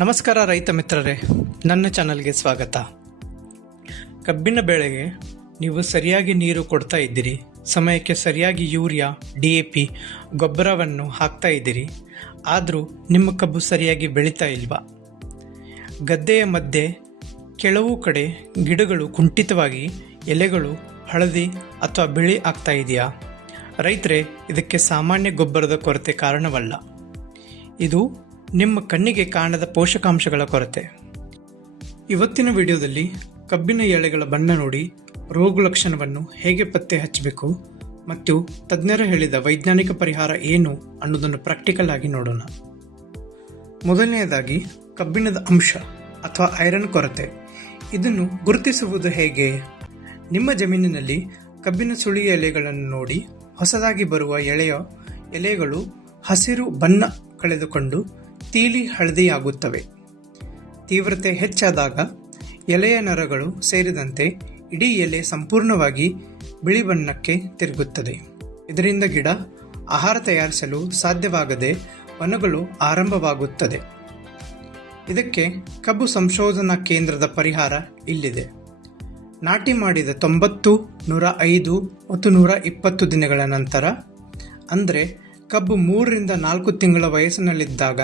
ನಮಸ್ಕಾರ ರೈತ ಮಿತ್ರರೇ, ನನ್ನ ಚಾನಲ್ಗೆ ಸ್ವಾಗತ. ಕಬ್ಬಿನ ಬೆಳೆಗೆ ನೀವು ಸರಿಯಾಗಿ ನೀರು ಕೊಡ್ತಾ ಇದ್ದೀರಿ, ಸಮಯಕ್ಕೆ ಸರಿಯಾಗಿ ಯೂರಿಯಾ, DAP ಗೊಬ್ಬರವನ್ನು ಹಾಕ್ತಾ ಇದ್ದೀರಿ, ಆದರೂ ನಿಮ್ಮ ಕಬ್ಬು ಸರಿಯಾಗಿ ಬೆಳೀತಾ ಇಲ್ವಾ? ಗದ್ದೆಯ ಮಧ್ಯೆ ಕೆಲವು ಕಡೆ ಗಿಡಗಳು ಕುಂಠಿತವಾಗಿ ಎಲೆಗಳು ಹಳದಿ ಅಥವಾ ಬಿಳಿ ಆಗ್ತಾ ಇದೆಯಾ? ರೈತರೇ, ಇದಕ್ಕೆ ಸಾಮಾನ್ಯ ಗೊಬ್ಬರದ ಕೊರತೆ ಕಾರಣವಲ್ಲ. ಇದು ನಿಮ್ಮ ಕಣ್ಣಿಗೆ ಕಾಣದ ಪೋಷಕಾಂಶಗಳ ಕೊರತೆ. ಇವತ್ತಿನ ವಿಡಿಯೋದಲ್ಲಿ ಕಬ್ಬಿನ ಎಲೆಗಳ ಬಣ್ಣ ನೋಡಿ ರೋಗ ಲಕ್ಷಣವನ್ನು ಹೇಗೆ ಪತ್ತೆ ಹಚ್ಚಬೇಕು ಮತ್ತು ತಜ್ಞರು ಹೇಳಿದ ವೈಜ್ಞಾನಿಕ ಪರಿಹಾರ ಏನು ಅನ್ನೋದನ್ನು ಪ್ರಾಕ್ಟಿಕಲ್ ಆಗಿ ನೋಡೋಣ. ಮೊದಲನೆಯದಾಗಿ ಕಬ್ಬಿಣದ ಅಂಶ ಅಥವಾ ಐರನ್ ಕೊರತೆ. ಇದನ್ನು ಗುರುತಿಸುವುದು ಹೇಗೆ? ನಿಮ್ಮ ಜಮೀನಿನಲ್ಲಿ ಕಬ್ಬಿನ ಸುಳಿಯ ಎಲೆಗಳನ್ನು ನೋಡಿ ಹೊಸದಾಗಿ ಬರುವ ಎಲೆಗಳು ಹಸಿರು ಬಣ್ಣ ಕಳೆದುಕೊಂಡು ತಿಳಿ ಹಳದಿಯಾಗುತ್ತವೆ. ತೀವ್ರತೆ ಹೆಚ್ಚಾದಾಗ ಎಲೆಯ ನರಗಳು ಸೇರಿದಂತೆ ಇಡೀ ಎಲೆ ಸಂಪೂರ್ಣವಾಗಿ ಬಿಳಿ ಬಣ್ಣಕ್ಕೆ ತಿರುಗುತ್ತದೆ. ಇದರಿಂದ ಗಿಡ ಆಹಾರ ತಯಾರಿಸಲು ಸಾಧ್ಯವಾಗದೆ ಒಣಗಲು ಆರಂಭವಾಗುತ್ತದೆ. ಇದಕ್ಕೆ ಕಬ್ಬು ಸಂಶೋಧನಾ ಕೇಂದ್ರದ ಪರಿಹಾರ ಇಲ್ಲಿದೆ. ನಾಟಿ ಮಾಡಿದ 90, 105 ಮತ್ತು 120 ದಿನಗಳ ನಂತರ, ಅಂದರೆ ಕಬ್ಬು 3 ರಿಂದ 4 ತಿಂಗಳ ವಯಸ್ಸಿನಲ್ಲಿದ್ದಾಗ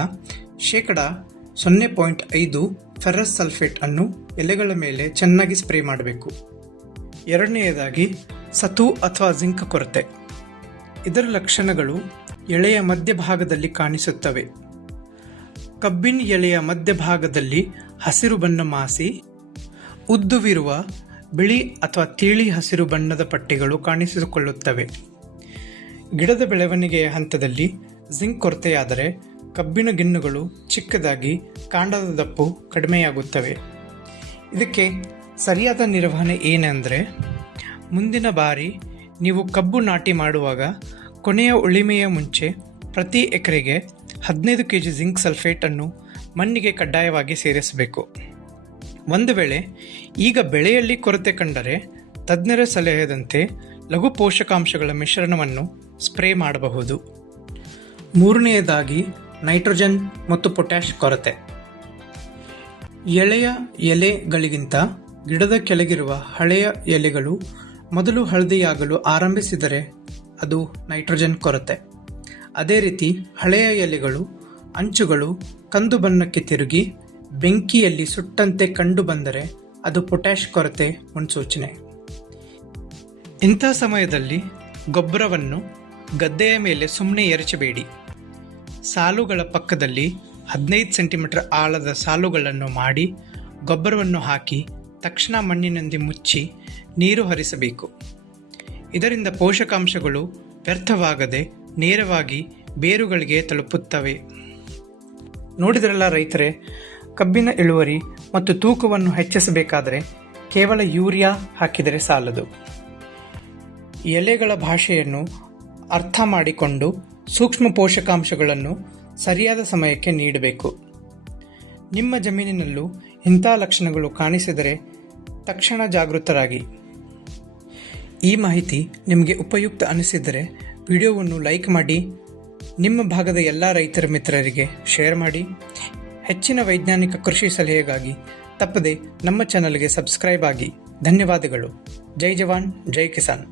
0.5% ಫೆರಸ್ ಸಲ್ಫೇಟ್ ಅನ್ನು ಎಲೆಗಳ ಮೇಲೆ ಚೆನ್ನಾಗಿ ಸ್ಪ್ರೇ ಮಾಡಬೇಕು. ಎರಡನೆಯದಾಗಿ ಸತು ಅಥವಾ ಜಿಂಕ್ ಕೊರತೆ. ಇದರ ಲಕ್ಷಣಗಳು ಎಳೆಯ ಮಧ್ಯಭಾಗದಲ್ಲಿ ಕಾಣಿಸುತ್ತವೆ. ಕಬ್ಬಿನ ಎಲೆಯ ಮಧ್ಯಭಾಗದಲ್ಲಿ ಹಸಿರು ಬಣ್ಣ ಮಾಸಿ ಉದ್ದುವಿರುವ ಬಿಳಿ ಅಥವಾ ತಿಳಿ ಹಸಿರು ಬಣ್ಣದ ಪಟ್ಟಿಗಳು ಕಾಣಿಸಿಕೊಳ್ಳುತ್ತವೆ. ಗಿಡದ ಬೆಳವಣಿಗೆಯ ಹಂತದಲ್ಲಿ ಜಿಂಕ್ ಕೊರತೆಯಾದರೆ ಕಬ್ಬಿನ ಗಿಣ್ಣುಗಳು ಚಿಕ್ಕದಾಗಿ ಕಾಂಡದ ದಪ್ಪು ಕಡಿಮೆಯಾಗುತ್ತವೆ. ಇದಕ್ಕೆ ಸರಿಯಾದ ನಿರ್ವಹಣೆ ಏನೆಂದರೆ, ಮುಂದಿನ ಬಾರಿ ನೀವು ಕಬ್ಬು ನಾಟಿ ಮಾಡುವಾಗ ಕೊನೆಯ ಉಳಿಮೆಯ ಮುಂಚೆ ಪ್ರತಿ ಎಕರೆಗೆ 15 kg ಜಿಂಕ್ ಸಲ್ಫೇಟ್ ಅನ್ನು ಮಣ್ಣಿಗೆ ಕಡ್ಡಾಯವಾಗಿ ಸೇರಿಸಬೇಕು. ಒಂದು ವೇಳೆ ಈಗ ಬೆಳೆಯಲ್ಲಿ ಕೊರತೆ ಕಂಡರೆ ತಜ್ಞರ ಸಲಹೆಯಂತೆ ಲಘು ಪೋಷಕಾಂಶಗಳ ಮಿಶ್ರಣವನ್ನು ಸ್ಪ್ರೇ ಮಾಡಬಹುದು. ಮೂರನೆಯದಾಗಿ ನೈಟ್ರೋಜನ್ ಮತ್ತು ಪೊಟ್ಯಾಷ್ ಕೊರತೆ. ಎಳೆಯ ಎಲೆಗಳಿಗಿಂತ ಗಿಡದ ಕೆಳಗಿರುವ ಹಳೆಯ ಎಲೆಗಳು ಮೊದಲು ಹಳದಿಯಾಗಲು ಆರಂಭಿಸಿದರೆ ಅದು ನೈಟ್ರೋಜನ್ ಕೊರತೆ. ಅದೇ ರೀತಿ ಹಳೆಯ ಎಲೆಗಳು ಅಂಚುಗಳು ಕಂದು ಬಣ್ಣಕ್ಕೆ ತಿರುಗಿ ಬೆಂಕಿಯಲ್ಲಿ ಸುಟ್ಟಂತೆ ಕಂಡು ಬಂದರೆ ಅದು ಪೊಟ್ಯಾಷ್ ಕೊರತೆ ಮುನ್ಸೂಚನೆ. ಇಂಥ ಸಮಯದಲ್ಲಿ ಗೊಬ್ಬರವನ್ನು ಗದ್ದೆಯ ಮೇಲೆ ಸುಮ್ಮನೆ ಎರಚಬೇಡಿ. ಸಾಲುಗಳ ಪಕ್ಕದಲ್ಲಿ 15 ಸೆಂಟಿಮೀಟರ್ ಆಳದ ಸಾಲುಗಳನ್ನು ಮಾಡಿ ಗೊಬ್ಬರವನ್ನು ಹಾಕಿ ತಕ್ಷಣ ಮಣ್ಣಿನಿಂದ ಮುಚ್ಚಿ ನೀರು ಹರಿಸಬೇಕು. ಇದರಿಂದ ಪೋಷಕಾಂಶಗಳು ವ್ಯರ್ಥವಾಗದೆ ನೇರವಾಗಿ ಬೇರುಗಳಿಗೆ ತಲುಪುತ್ತವೆ. ನೋಡಿದ್ರಲ್ಲ ರೈತರೇ, ಕಬ್ಬಿನ ಇಳುವರಿ ಮತ್ತು ತೂಕವನ್ನು ಹೆಚ್ಚಿಸಬೇಕಾದರೆ ಕೇವಲ ಯೂರಿಯಾ ಹಾಕಿದರೆ ಸಾಲದು. ಎಲೆಗಳ ಭಾಷೆಯನ್ನು ಅರ್ಥ ಮಾಡಿಕೊಂಡು ಸೂಕ್ಷ್ಮ ಪೋಷಕಾಂಶಗಳನ್ನು ಸರಿಯಾದ ಸಮಯಕ್ಕೆ ನೀಡಬೇಕು. ನಿಮ್ಮ ಜಮೀನಿನಲ್ಲೂ ಇಂಥ ಲಕ್ಷಣಗಳು ಕಾಣಿಸಿದರೆ ತಕ್ಷಣ ಜಾಗೃತರಾಗಿ. ಈ ಮಾಹಿತಿ ನಿಮಗೆ ಉಪಯುಕ್ತ ಅನಿಸಿದರೆ ವಿಡಿಯೋವನ್ನು ಲೈಕ್ ಮಾಡಿ, ನಿಮ್ಮ ಭಾಗದ ಎಲ್ಲ ರೈತರ ಮಿತ್ರರಿಗೆ ಶೇರ್ ಮಾಡಿ. ಹೆಚ್ಚಿನ ವೈಜ್ಞಾನಿಕ ಕೃಷಿ ಸಲಹೆಗಾಗಿ ತಪ್ಪದೆ ನಮ್ಮ ಚಾನಲ್ಗೆ ಸಬ್ಸ್ಕ್ರೈಬ್ ಆಗಿ. ಧನ್ಯವಾದಗಳು. ಜೈ ಜವಾನ್, ಜೈ ಕಿಸಾನ್.